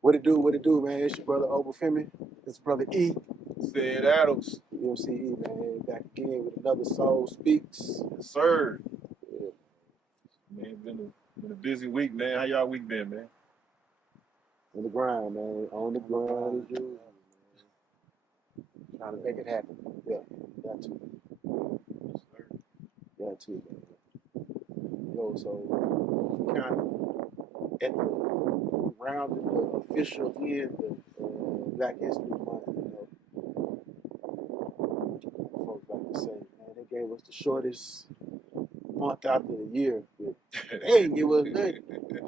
What it do, man? It's your brother Obafemi. It's brother E. Said Adams. MCE, man. Back again with another Soul Speaks. Yes, sir. Yeah, Man, been a busy week, man. How y'all week been, man? on the grind, man. On the grind as usual, man. Trying to make it happen. Yeah, got to. Yes, sir. Got to, man. Yo, so kind of at the rounding the official end of Black History Month, folks like to say, man, they gave us the shortest month out of the year. But they ain't give us nothing. You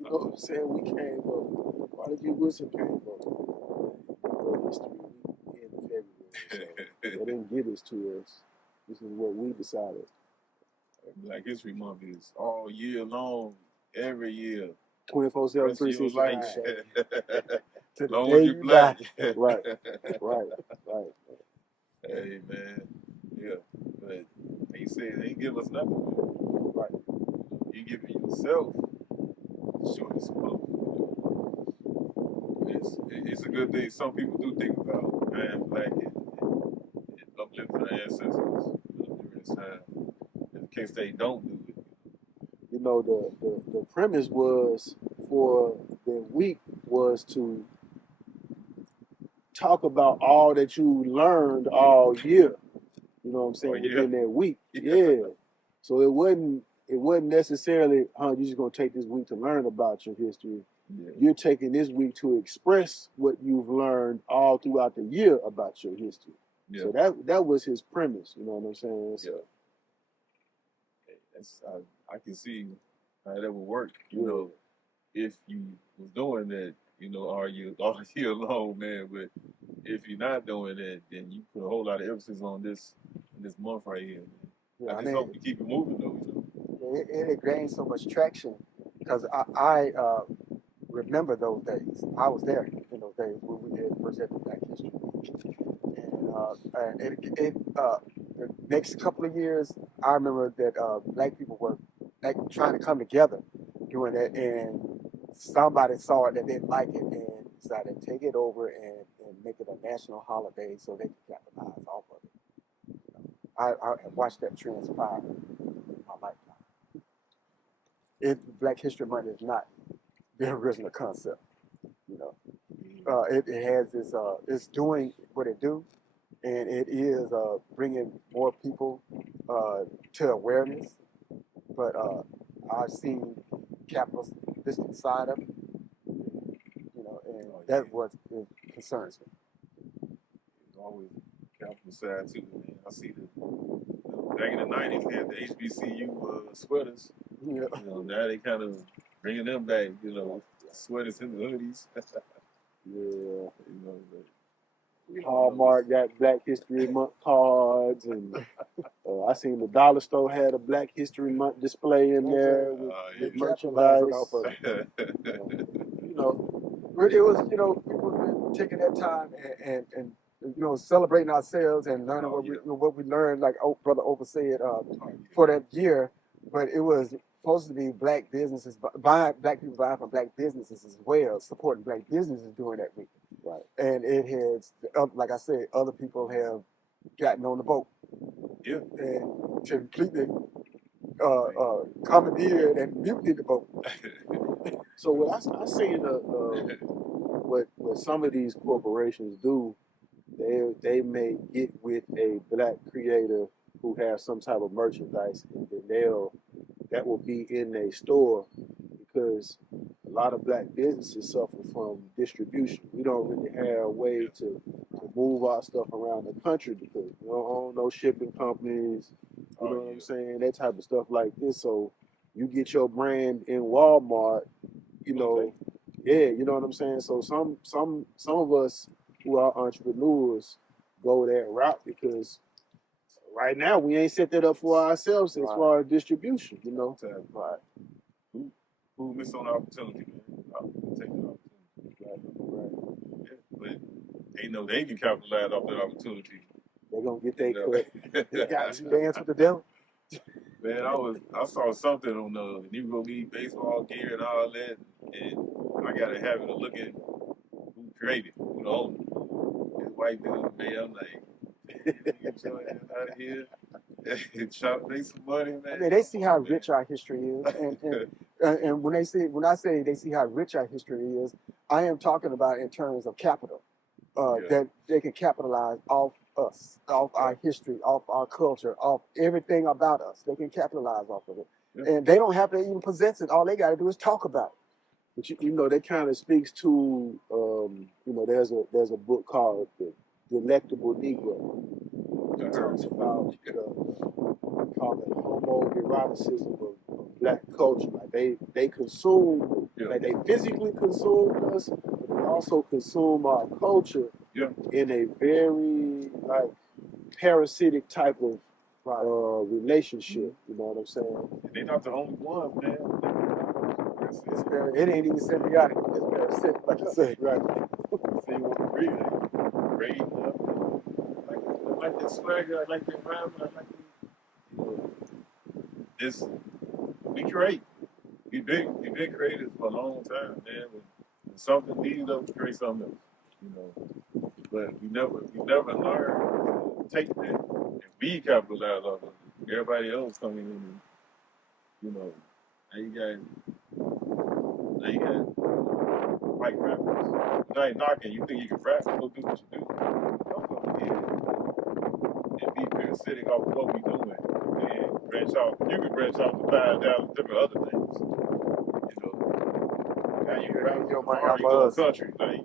know what I'm saying? We came up. Prodigy Wilson came up. History week in February. So they didn't give this to us. This is what we decided. Black History Month is all year long, every year. 24/7, Rest of your 365. To the long day as you you black. die. Right. Hey, man. Yeah. But he said they ain't give us nothing, man. Right. You give it yourself the shortest month. It's a good thing. Some people do think about being black and uplifting our ancestors during this time. In case they don't do it. You know, the premise was for the week was to talk about all that you learned all year. You know what I'm saying? Within that week. Yeah. So it wasn't necessarily, you're just gonna take this week to learn about your history. Yeah. You're taking this week to express what you've learned all throughout the year about your history. Yeah. So that was his premise. You know what I'm saying? Yeah. I can see how that would work. You know, if you was doing that, all year long, man. But if you're not doing that, then you put a whole lot of emphasis on this month right here. Man. Yeah, I just hope you keep it moving though. It gained so much traction because I remember those days. I was there in those days when we did first had the Black History Week, and the next couple of years, I remember that black people were trying to come together doing that, and somebody saw it that didn't like it and decided to take it over and make it a national holiday so they could capitalize off of it. I watched that transpire in my lifetime. Black History Month is not the original concept. It has this. It's doing what it do, and it is bringing more people to awareness. But I've seen capitalistic side of it, and that's what concerns me. Always capital side too, man. I see back in the '90s they had the HBCU sweaters. Yeah. Now they kind of bringing them back. Sweaters and the hoodies. Yeah. But, Hallmark got Black History Month cards, and I seen the dollar store had a Black History Month display in there with merchandise. It was people been taking that time and celebrating ourselves and learning what we learned, like Brother Opa said, for that year. But it was supposed to be black businesses, black people buying from black businesses as well, supporting black businesses during that week. Right. And it has, like I said, other people have gotten on the boat. Yeah. And to completely commandeered and mutinied the boat. So what I seen what some of these corporations do, they may get with a black creator who has some type of merchandise, and then that will be in a store, because a lot of black businesses suffer from distribution. We don't really have a way to move our stuff around the country because we don't own no shipping companies. You know what I'm saying? That type of stuff like this. So you get your brand in Walmart, you know what I'm saying? So some of us who are entrepreneurs go that route because right now we ain't set that up for ourselves as far as distribution, Right. Who missed on the opportunity, man? Take the opportunity. Right. Yeah, but they can capitalize off that opportunity. They're gonna get their cut. They got to dance with the devil. Man, I saw something on the Negro League baseball gear and all that, and I got a habit of looking who created it. You know, this white dude, man. I'm like, get your ass out of here and try to make some money, man. I mean, they see how Man. rich our history is, and when I say they see how rich our history is, I am talking about in terms of capital. That they can capitalize off us, off our history, off our culture, off everything about us. They can capitalize off of it, and they don't have to even possess it. All they got to do is talk about it. But you know, that kind of speaks to you know, there's a book called The Delectable Negro. It talks about they call it homoeroticism of black culture. Like they consume, like they physically consume us, but they also consume our culture in a very like parasitic type of relationship. You know what I'm saying? And they're not the only ones, man. It ain't even symbiotic. It's parasitic, like you say. Right. So you want to read it, read like the swagger, I like the environment, I like the, you know, this. We create. We've been creators for a long time, man. When something needs us, we create something else, you know. But we never learn to take that and be capitalized off of it. Everybody else coming in, and, you know. Now you got white rappers. I ain't knocking. You think you can rap? Go do what you do. Don't go here and be parasitic off of what we doing, and branch out. You can branch out to 5,000 different other things. You know, now you rap, you go country. Like,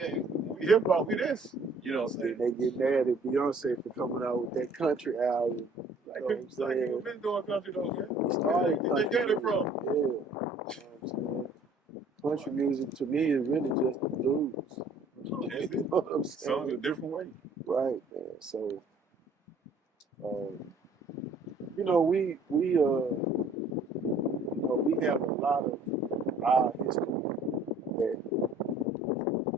hey, we hip hop, we this. You know what I'm saying? They get mad at Beyonce for coming out with that country album. Like people been doing country though, man. Started Where they get it from? Yeah. You know what I'm saying? Country music to me is really just the blues. Is You it? know what I'm Sung a saying? different way. Right, man. So, you know, we have a lot of our history that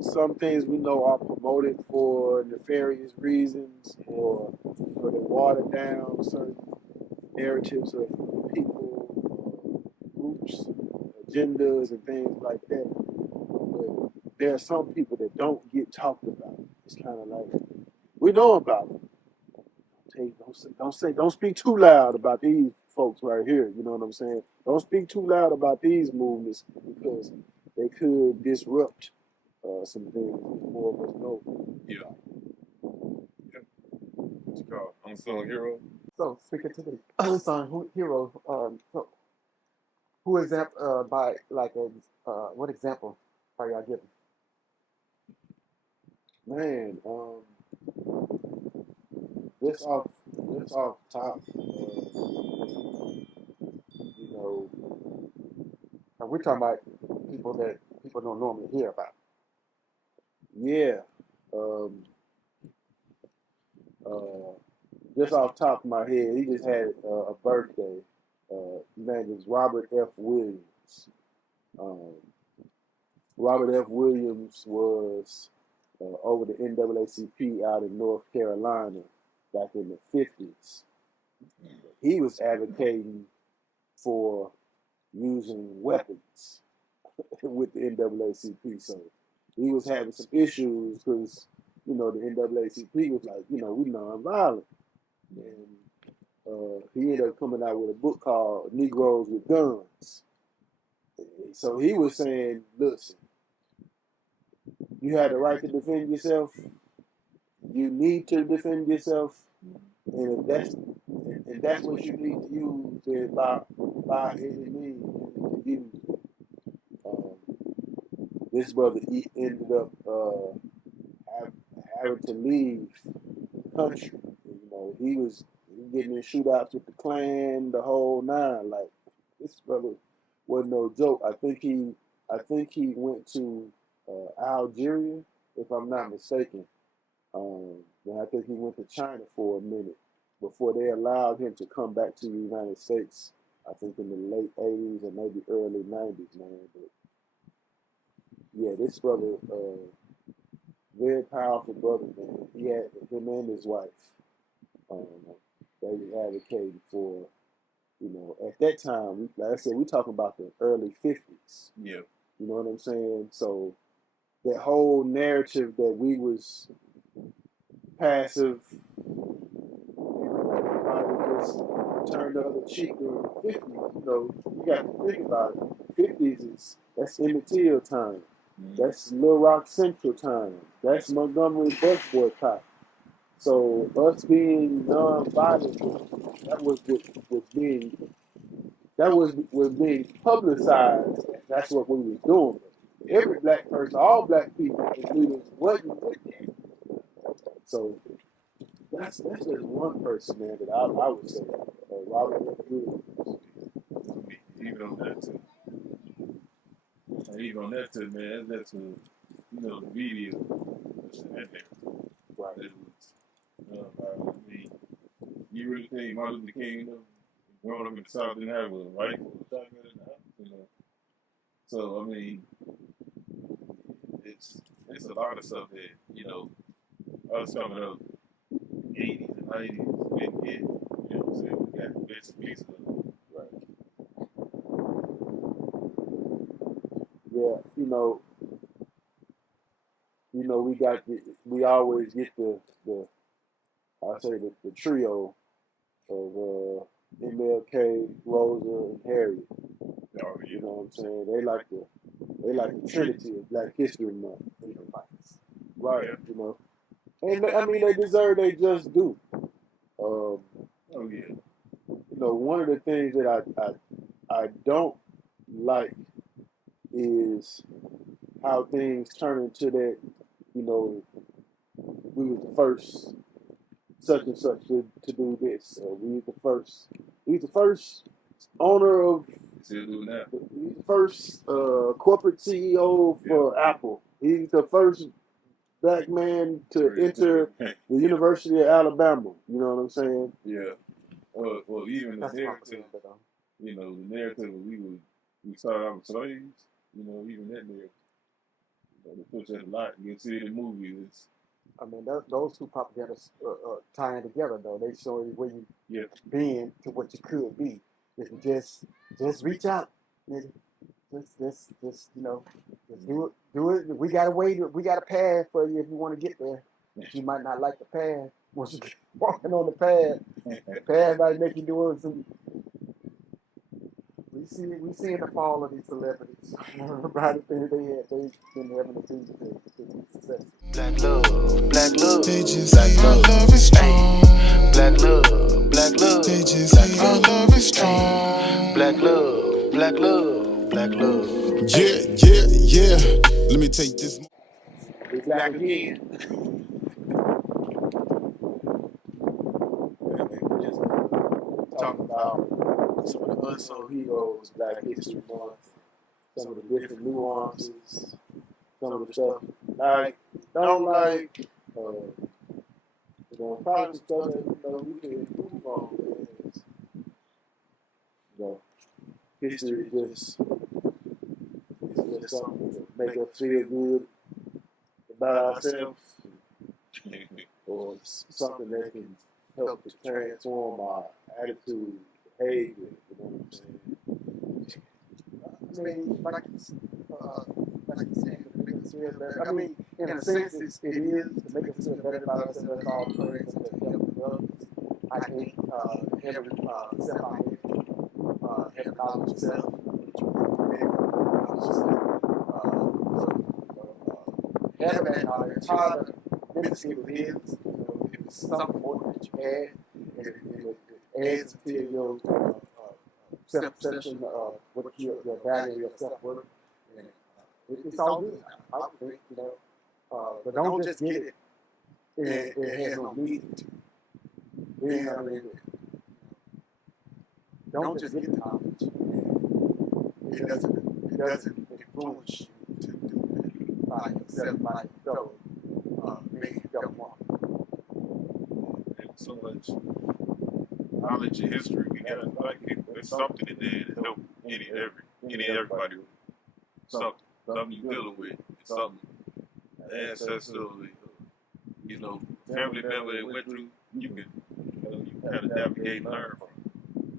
some things we know are promoted for nefarious reasons, or you know, they water down certain narratives of people, groups, agendas, and things like that. But there are some people that don't get talked about. It's kind of like we know about them. Don't speak too loud about these folks right here. You know what I'm saying? Don't speak too loud about these movements because they could disrupt some things more of us know. Yeah. What you call it? Unsung hero? So speaking to the unsung hero, so who is that by like a what example are y'all giving? Man, this off top, you know, And we're talking about people that people don't normally hear about. yeah, um, just off the top of my head, he just had a birthday. His name is Robert F. Williams. Um, Robert F. Williams was over the NAACP out in North Carolina back in the 50s. He was advocating for using weapons with the NAACP. So he was having some issues because, you know, the NAACP was like, you know, we nonviolent. And he ended up coming out with a book called Negroes with Guns. So he was saying, listen, you have the right to defend yourself. You need to defend yourself. And if that's what you need to use, then by any means, you need to use it. This brother ended up having to leave the country. You know, he was getting in shootouts with the Klan, the whole nine. Like this brother wasn't no joke. I think he went to Algeria, if I'm not mistaken. And I think he went to China for a minute before they allowed him to come back to the United States. I think in the late 80s or maybe early 90s, man. But yeah, this brother, very powerful brother, man. He had him and his wife. Um, they were advocating for, at that time, like I said, we're talking about the early 50s. Yeah. You know what I'm saying? So that whole narrative that we was passive, everybody just turned the other cheek during the 50s. You got to think about it. 50s that's Emmett Till time. That's Little Rock Central time. That's Montgomery bus boycott. So us being non-violent, that was was being publicized. That's what we was doing. Every black person, all black people, including wasn't with that. So that's just one person, man, that I would say. Robert Williams. Even on that too. Even on that too, man. That's the media that's in there. Right. It was, I mean, you really think Martin Luther King, growing up in the South, didn't have a rifle or shotgun in the house, So I mean, it's a lot of stuff that us coming up 80s and 90s didn't get. You know what I'm saying? We got bits and pieces of it. Right. Yeah, we always get the I say the trio of MLK, Rosa, and Harriet. Oh, yeah. You know what I'm saying? They like the trinity of Black History Month. Right. Yeah. And I mean they deserve they just do. Oh yeah. One of the things that I don't like is how things turn into that, we was the first such and such to do this. He's the first owner of, Still doing that. he's the first corporate CEO for Apple. He's the first black man to enter the University of Alabama. You know what I'm saying? Yeah. Well, even the narrative, the narrative we started out with slaves, even that narrative, they push that a lot. You can see it in movies. I mean, those two propagandas tying together, though. They show you where you been to what you could be. If you just reach out, just just do it. We got a way. We got a path for you if you want to get there. You might not like the path. Once you get walking on the path might make you doing some. We see in the fall of these celebrities about the things they've been having to do to be successful. Black love, they just say our love is strong. Black love, they just say our love is strong. Black love. Yeah. Let me take this. We're back again. We just talking about some of the unsung heroes, Black History Month, some of the different nuances, some of the stuff like, don't like, probably some stuff that we can improve on. History is just something to make us feel good about ourselves, or something that can help to transform our attitude, behavior. You know what I'm saying? I mean, like you said, to make us feel better. I mean, in a sense, it is to make us feel better about ourselves. All praise and the help of others. I think having self-identity, having knowledge of self, having that knowledge, it's hard to minister with this. If it's something more than you had, it adds to your self-perception, what your value, your self-worth. And it's all good. I think, but don't just get it. It has no meaning to you. Then, I mean, don't just get the knowledge. It doesn't influence you to do it by yourself, by your fellow, being fellow one. And so much knowledge and history we got as black people. There's something in there to help everybody. Something you're dealing with. It's something ancestral, family member that went through. You can you kind of navigate and learn from.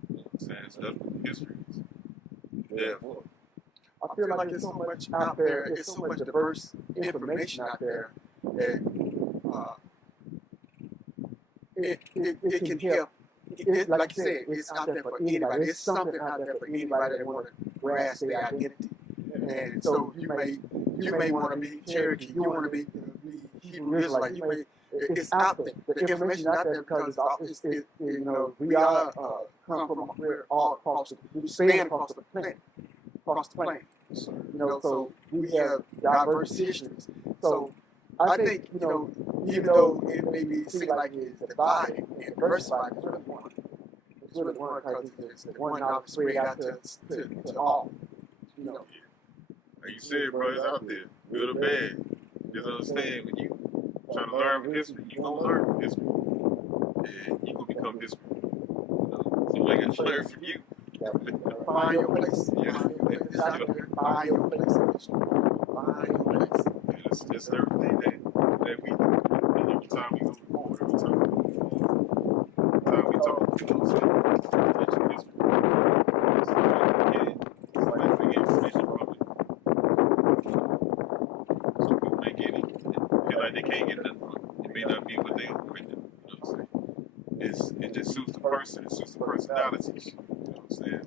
You know what I'm saying? So that's what history is there for. I feel like there's so much out there. It's so much diverse information out there that it can help. Like you said, it's out there for anybody. It's something out there for anybody that want to grasp their identity. And so you may want to be Cherokee, you want to be Hebrew Israelite. It's out there. The information out there because you know we are come from we're all across we span across the planet, You know, so we have diverse histories. So I think, you know, even though it may be seem like it's divided and diversified, it's really one. It's really one because it's the one knowledge spread out to all. You know. Like you said, bro, it's out there, good or bad. Just understand when you trying to learn from history, you gonna learn from history, and you gonna become history. You know, somebody got to learn from you. Find your place. Yeah. It's out there. Find your place. Find your place. And it's just everything that we do. And every time we go forward, every time we go forward, every time we talk, you know what I'm saying? Mention history. It's like if we get information from it. Some people may get it and feel like they can't get nothing from it. It may not be what they originally, you know what I'm saying? It just suits the person, it suits the personalities. You know what I'm saying?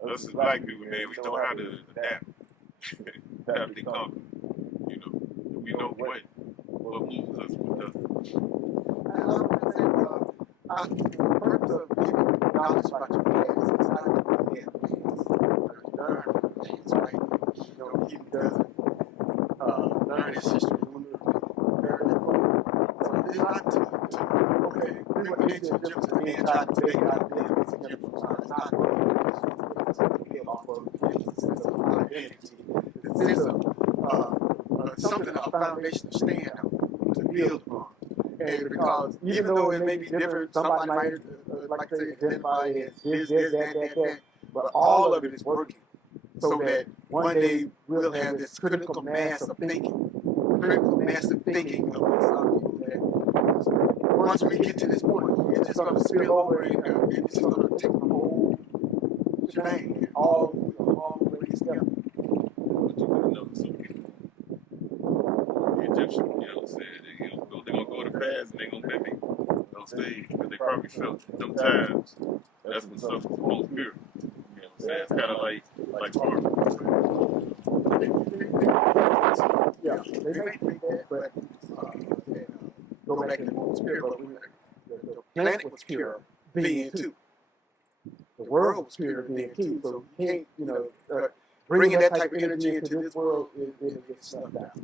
But us as black people, man, we know how to adapt. Adapt and conquer. You know, we know what moves us, what doesn't. The purpose of giving knowledge about your past is not to forget learn from the things, right? You know, he doesn't learn his history. So it's not to okay, we went into Egypt and then tried to take out the Egypt. It's not the sense of identity, the sense of something, a foundation to stand on, to build upon. And because even though it may be different, somebody might, like I say, identify as this, that, but all of it is working so that one day we'll have this critical mass of thinking amongst a lot of people that once we get to this point, it's just going to spill over and it's just going to take the whole shebang and all the way together. But you gotta know some people, the Egyptian, you know what I'm saying? They're gonna go to the past and they're gonna mimic those things because they probably felt them times. That's when stuff was most pure. You know what I'm saying? It's kind of like karma. Yeah, they may think that, but go back and most pure, but the planet was pure being too. The world was pure being too. So you can't, you know, bringing that type of energy into this world is get snuffed out.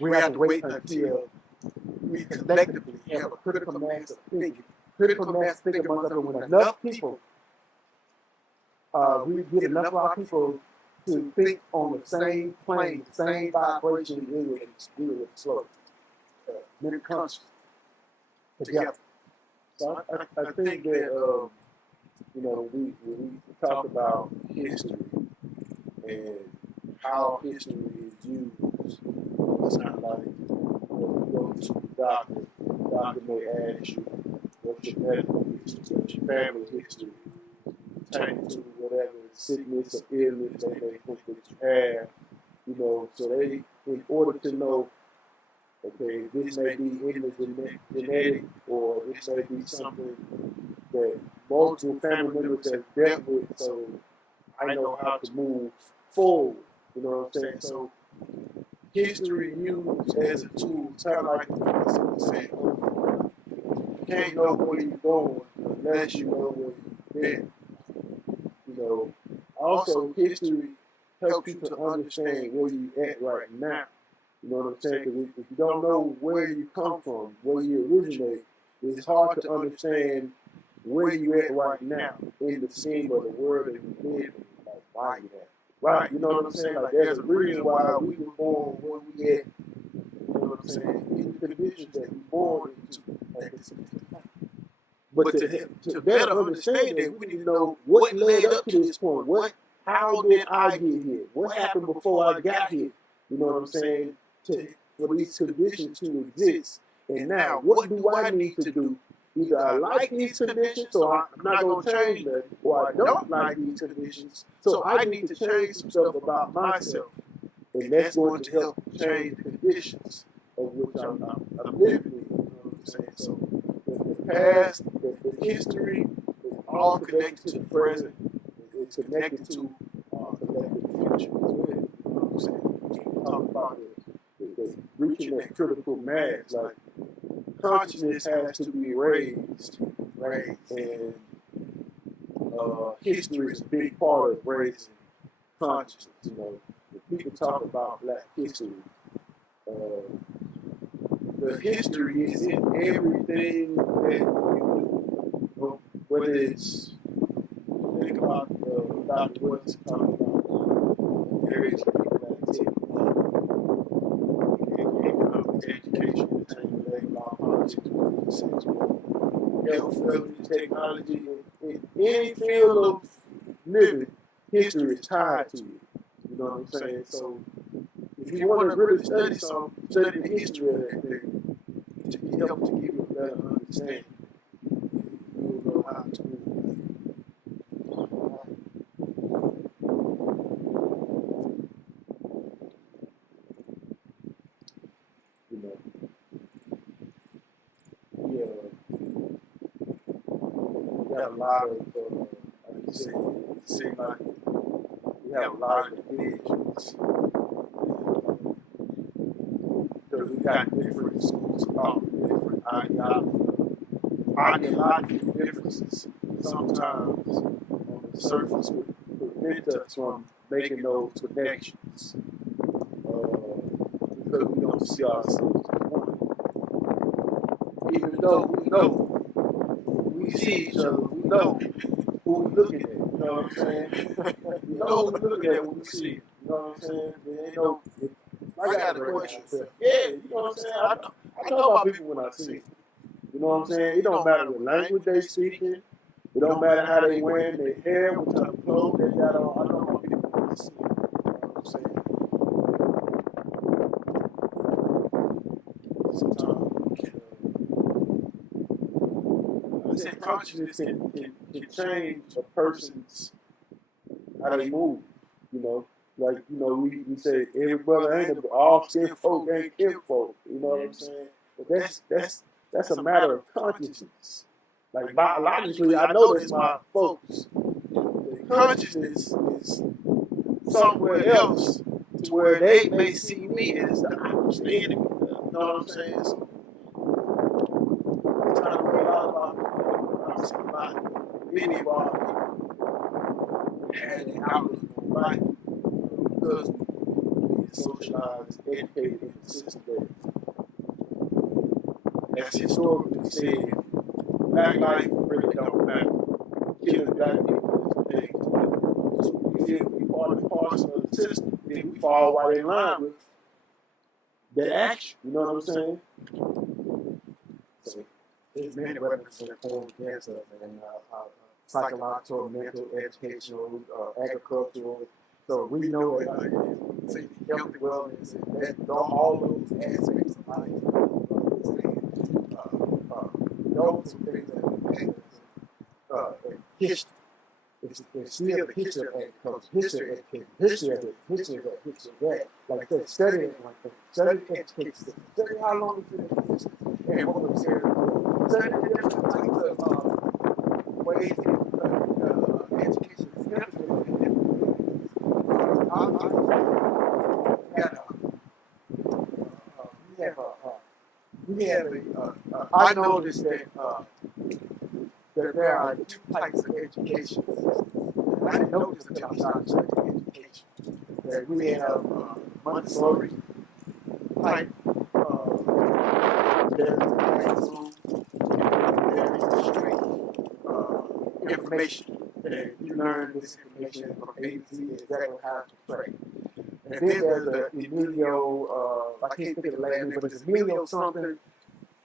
We have to wait until we collectively have a critical mass of thinking. Critical mass of thinking amongst us when enough people, we get enough of our people to think on the same plane, the same vibration, we will explode. Many conscious together. So I think that you know, when we talk about history and how history is used, it's not like you go to the doctor may ask you what's your medical history, what's your family history, pertaining to whatever sickness or illness they may think that you have, you know, so they, in order to know, okay, this may be in the genetic, or this may be something that multiple family members have dealt with, so I know how to move forward. You know what I'm saying? So history used as a tool, kind of like the saying, you can't know where you're going unless you know where you've been. You know, also history helps you to understand where you're at right now. You know what I'm saying? Because if you don't know where you come from, where you originate, it's hard to understand where you at right now in the scheme of the world that you live in, like why you at. Right, you know what I'm saying? Like there's a reason why we were born where we at, you know what I'm saying, in the conditions that we born into at this particular time. But to better understand that, we need to know what led up to this point. How did I get here? What happened before I got here? You know what I'm saying? For these conditions to exist. And now, what do I need to do either I like these conditions, so I'm not going to change them, or I don't like these conditions, so I need to change some stuff about myself. And that's going to help change the conditions of which I'm living in. You know what I'm saying? So the past, the history is all connected to the present. It's connected to collective future as well. You know what I'm saying? We talk about the reaching that critical mass. Like, consciousness has to be raised, right? And history is a big part of raising consciousness. You know, if people talk about Black history, the history is in everything that you do. Whether it's, think about Dr. Wilson talking about areas of people activity, economics, education, entertainment, labor law, politics, religion, sex, health, revenue, technology, in any field of living, history is tied to it. You know what I'm saying? So if you want to really study something, study the history of that thing to help to give you a better understanding. You'll know how to move. You know, we have a lot of, like you said, it seems like we have a lot of divisions. Because we got different schools of thought, different ideological differences. Sometimes on the surface would prevent us from making those connections because we don't see ourselves as one. Even though we see each other, we know who we're looking at. You know what I'm saying? We know who we're looking at when we see it. You know what I'm saying? There ain't no. I got a question. Yeah, you know what I'm saying? I know about people when I see it. You know what I'm saying? It don't matter what language they speaking. It don't matter how they wearing their hair, what type of clothes they got on. I know about people when I see it. You know what I'm saying? Sometimes I said consciousness can change a person's how they move. You know. Like, you know, we say every brother ain't all skin folk ain't kin folk. You know what I'm saying? But that's a matter of consciousness. Like, biologically, I know that's my folks. The consciousness is somewhere else to where they may see me as the enemy. You know what I'm saying? So, I'm trying to read all about people. I'm saying a lot. Many of our people had an outlook on life because we socialized, educated in the system that's historically said Black life really don't matter. Killing Black people is the thing to do. So we feel we part and parcel of the system, then we fall right in line with that action. You know what I'm saying? So there's many weapons that are formed against us, and psychological, mental, educational, agricultural. So we know that healthy wellness and that all those aspects of life, those are things that impact us. History. It's still the history of agriculture, history of education, history of it, history of that, history of that. Like I said, studying it like that, studying education, studying how long it's been in existence, and what was here, studying the different types of ways that education is implemented in different I noticed that there are two types of education systems. I didn't know this until I started studying education. That we have Montessori type, there's the classroom, there's the straight information. And you learn this information from A to Z exactly how to train. And then there's the Emilio, I can't think of the last name, but it's Emilio something,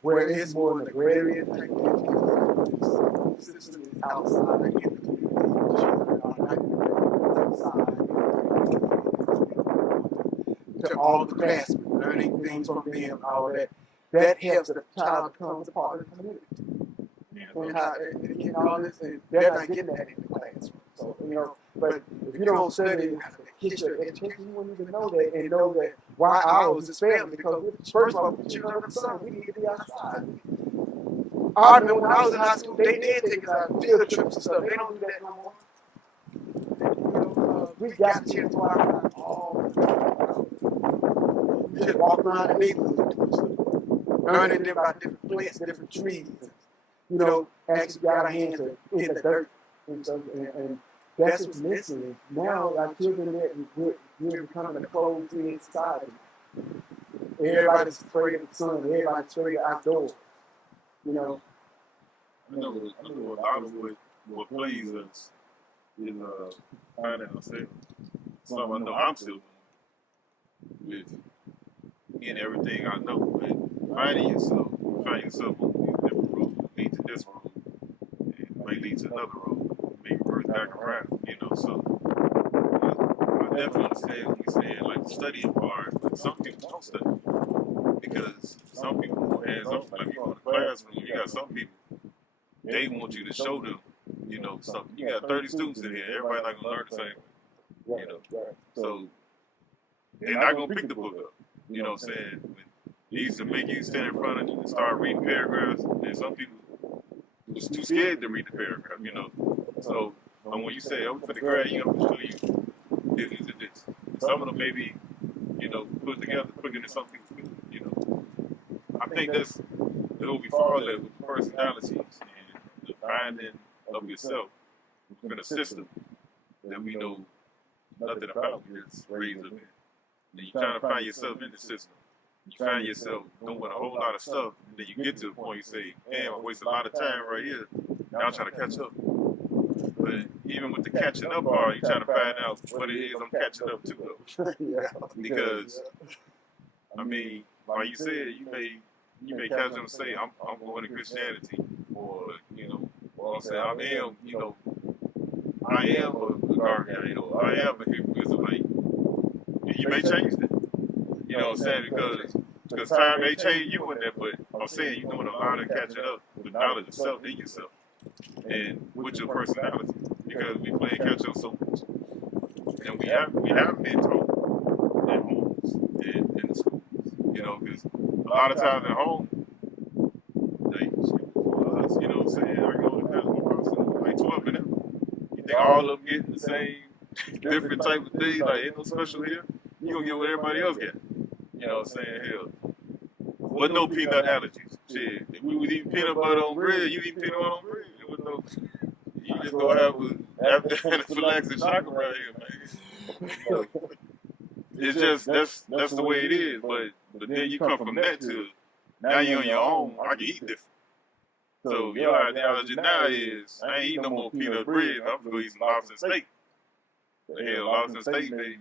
where it's more an agrarian type of education system is outside in the community. Children are not outside to all the classmen, learning things from them, all that. That helps the child become a part of the community. and how and all this, and they're not getting that in the classroom. So but if you don't study the history of education, you wouldn't even know that and know that why ours is failing. Because first of all, we children of the sun, we need to be outside. I remember when I was in high school, they did take us out field trips and stuff. They don't do that no more. We got a chance to go outside all the time. We just walk around the neighborhood doing stuff, learning about different plants, different trees. Actually got our hands in the dirt and stuff, and that's what's missing. Now our children, we're becoming a closed-in society. Everybody's afraid of the sun. Everybody's afraid of outdoors. I know a lot of what plays us in finding ourselves. Some I know I'm still doing in everything I know, but finding yourself on these different roads, lead to this road, and may lead to another road, maybe birth back around, So I definitely understand when you say like the studying part, but some people don't study because some people are more hands-on. Like you go in the classroom, you got some people, they want you to show them, something. You got 30 students in here, everybody not gonna learn the same, So they're not gonna pick the book up. You know what I'm saying? They used to make you stand in front of you and start reading paragraphs, and some people was too scared to read the paragraph, So when you say, I'm for the grade, I'm gonna show you this and this. Some of them maybe, put together quicker than some people do, I think that's it'll be far less with personalities and the finding of yourself within a system that we know nothing about. It's raised up in. And you're trying to find yourself in the system. You find yourself doing a whole lot of stuff, and then you get to the point you say, damn, I wasted a lot of time right here. Now I'm trying to catch up. But even with the catching up part, you're trying to find out what it is I'm catching up to, though. Because, like you said, you may catch them and say, I'm going to Christianity, or say, I am a guardian, I am a Hebrew Israelite. You may change that. You know what I'm saying? Because time may change you in that, but I'm saying you're doing a lot of catching up with knowledge of self in yourself and with your personality, because we play catch up so much. And we have been taught at homes and in the schools, because a lot of times at home, for us, you know what I'm saying? I go to class one person, like 12 of them. You think all of them getting the same different type of thing, like ain't no special here? You gonna get what everybody else get. You know what I'm saying? Hell, with no peanut allergies. Shit, if we would eat peanut butter on bread, you eat peanut butter on bread. It was no, you just gonna have anaphylaxis shock around here, man. It's just that's the way it is. But then you come from that to now you're on your own. I can eat different. So your ideology now is I ain't eating no more peanut bread. I'm gonna eat some lobster and steak. Hell, lobster and steak, baby.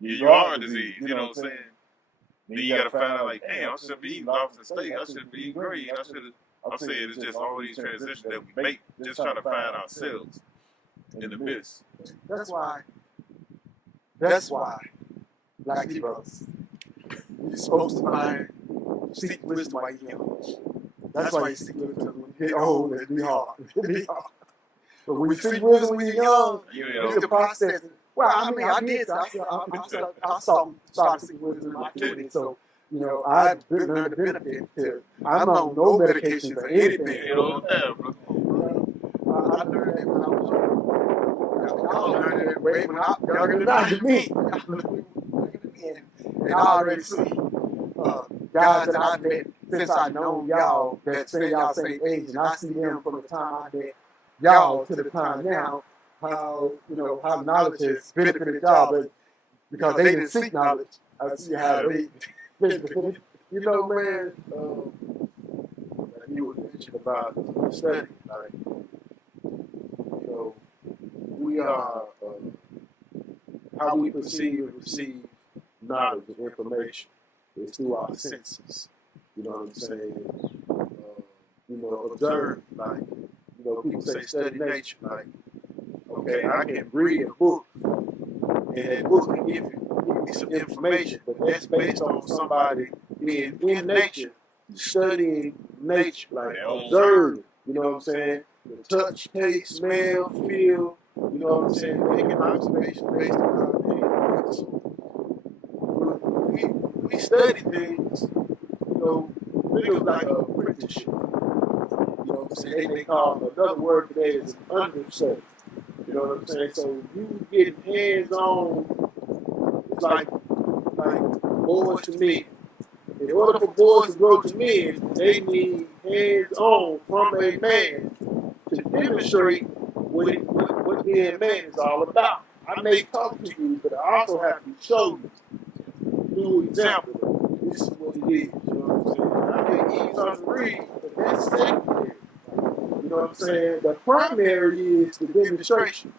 You are a disease. You know what I'm saying? Then you gotta find out like, damn, I shouldn't be eating lobster and steak. I shouldn't be eating green. I'm saying it's just all these transitions that we make, just trying to find ourselves in the midst. That's why, black people, you're supposed to seek wisdom while you're young. That's why you seek wisdom when you get old. It'll be hard. But when you seek wisdom when you're young, it's the process. Well, I did. I started seeking wisdom in my 20s. So, I learned the benefit too. I'm on no medications or anything. I learned it when I was younger. Y'all learned it way when I was younger than me. And I already see guys that I've met since I know y'all that say y'all same age, and I see them from the time I met y'all to the time now. How knowledge has benefited y'all, but because they didn't seek knowledge, I see how they man. You were mentioning about study, like we are how we perceive and receive knowledge and information is through our senses. You know what I'm saying? Observe, like people say study nature, like. Okay, I can read a book, and that book can give me some information, but that's based on somebody being in nature, studying nature, like observing, You know what I'm saying? The touch, taste, smell, feel. You know what I'm saying? Making observations based on how things are. When we study things, you know, think of like a apprenticeship. You know what I'm saying? They call another word for that is understudy. You know what I'm saying? So you get hands on. It's like boys to men. In order for boys to grow to men, they need hands on from a man to demonstrate what being a man is all about. I may talk to you, but I also have to show you through example. This is what it is. You know what I'm saying? I may eat something to read, but that's secondary. You know what I'm saying? The primary is the demonstration.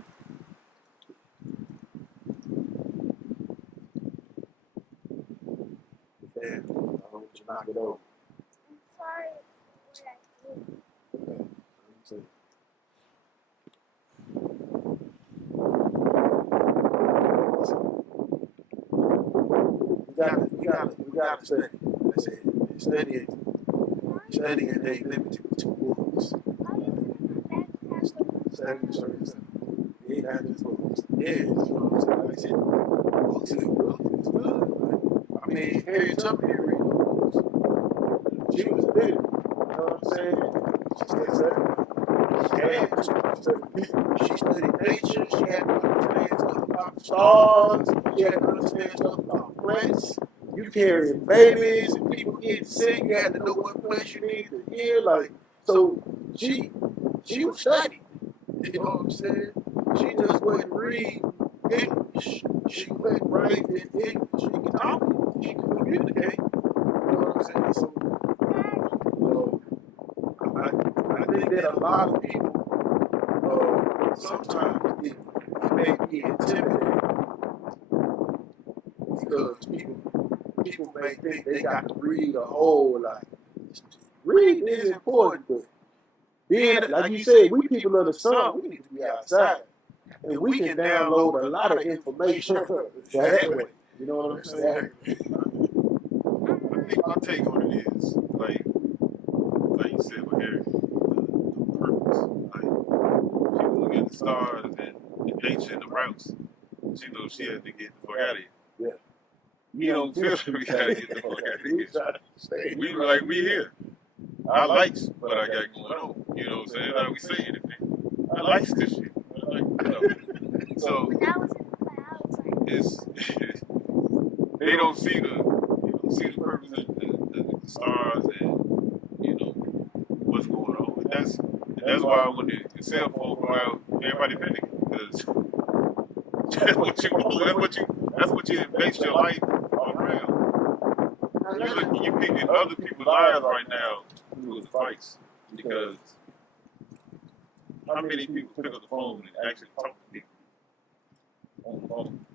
Yeah, I want you to knock it over. Okay. We gotta study. I said, studying ain't limited to books. Studying certain stuff. It ain't not just books. Yeah, you know what I'm saying? Like I said, books is good. I mean, Harriet Tubman didn't read no books. She was a literate. You know what I'm saying? She studied. She studied nature. She had to understand stuff about the stars. She had to understand stuff about plants. You carrying babies and people getting sick. You had to know what place you needed to heal. Like, so she was studying. You know what I'm saying? She just wouldn't read English. She wouldn't write in English. She could talk. She could communicate. You know what I'm saying? So, you know, I think that a lot of people sometimes it may be intimidating because people may think they got to read a whole lot. Reading is important, but being, like you said, we people of the sun, we need to be outside. And we can download a lot of information that way. You know what I'm saying? I think my take on it is like you said with Harry, the purpose. Like she was looking at the stars and nature and the routes. She knows she had to get the fuck out of here. Yeah. We don't feel we gotta get the fuck out of here. We were like, we here. I likes what I got going on. You know what I'm saying? Like we say anything. I likes this shit. Like, you know. So it's they don't see the purpose of the stars and you know what's going on. And that's why when the cell phone go out, everybody panic because that's what you base your life around. You picking other people's lives right now through a device because how many people pick up the phone and actually talk to people on the phone?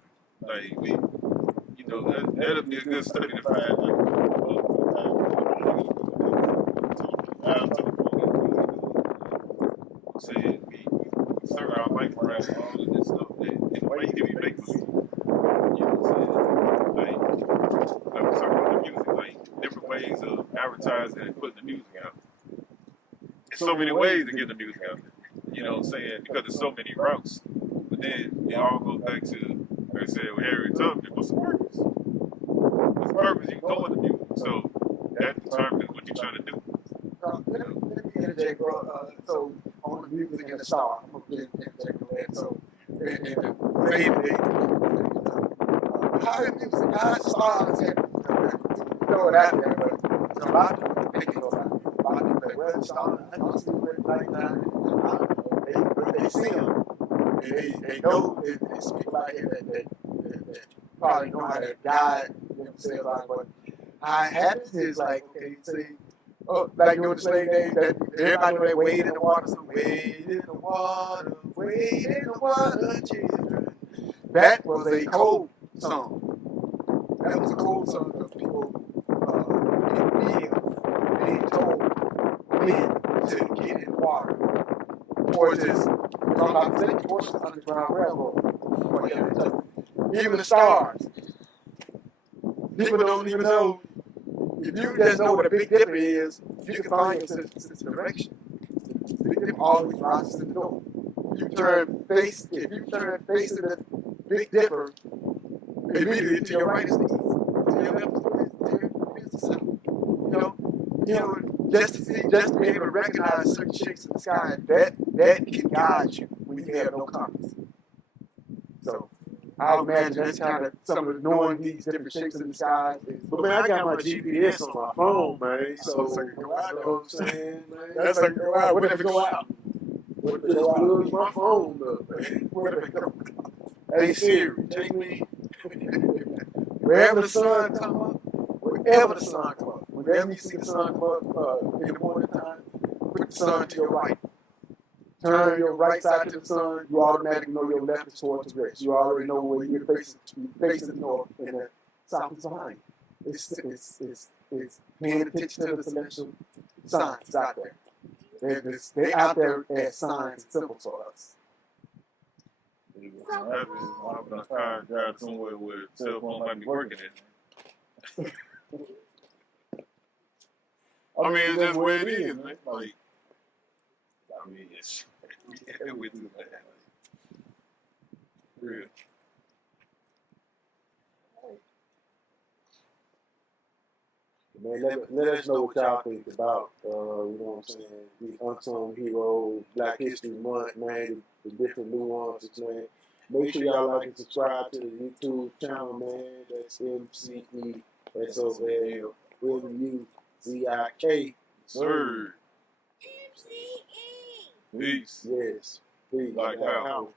Like you know, that'll be a good study to find saying we serve our life around all of this stuff that why you give me make believe. You know what I'm saying? Like we talking about the music, like different ways of advertising and putting the music out. There's so many ways to get the music out. You know what I'm saying? Because there's so many routes. But then it all goes back to like I said with Harriet Tubman, what's the purpose? What's the purpose? You going to music. So that determines what you're trying to do. Let me interject, bro. So on the music and the star, I'm gonna interject on that. So in the how the music, how stars, and throw it out there, but a lot of people think about it. A lot of people say, well, the stars, I don't see what it's like now. They see them, and they know it's people out here that probably know how to guide themselves out. But how it happens is like, okay, say, oh, like you know the slave days that everybody know they wade in the water, so wade in the water, children. That was a cold song. That was a cold song of people being told when to get in the water. Or just come out the city, or the Underground Railroad. Even the stars. People don't even know. If you just know what a Big Dipper is, you can find your sense of direction. them always rises to the door. If you turn facing the Big Dipper, immediately to your right is the east, to your left is the south. Just to be able to recognize certain shapes in the sky, that can guide you when you have no compass. So I imagine that's kind of some of knowing these different shapes in the sky. But man, I got my GPS on my phone, man. So it can go out. you know what I'm saying, man? That's like go out. What if it go out? What if it just blows my phone up, man? What if it go out? Hey Siri, take me. Wherever the sun come up, wherever the sun come up, whenever you see the sun come up in the morning time, put the sun to your right. Turn your right side to the sun, you automatically know your left is towards the west. You already know where you're facing the north and the south is behind. It's paying attention to the celestial signs out there. They're out there as signs and symbols for us. I'm gonna try and drive somewhere where cell phone might be working at. I mean, it's just where it is, man. Like, I mean, it's yeah, we do that. Real. Man, let us know what y'all think about, you know what I'm saying, these unsung heroes, Black History Month, man, the different nuances, man. Make sure y'all like and subscribe to the YouTube channel, man. That's MCESOLMUZIK. Sir. Peace. Yes. Peace. Like how?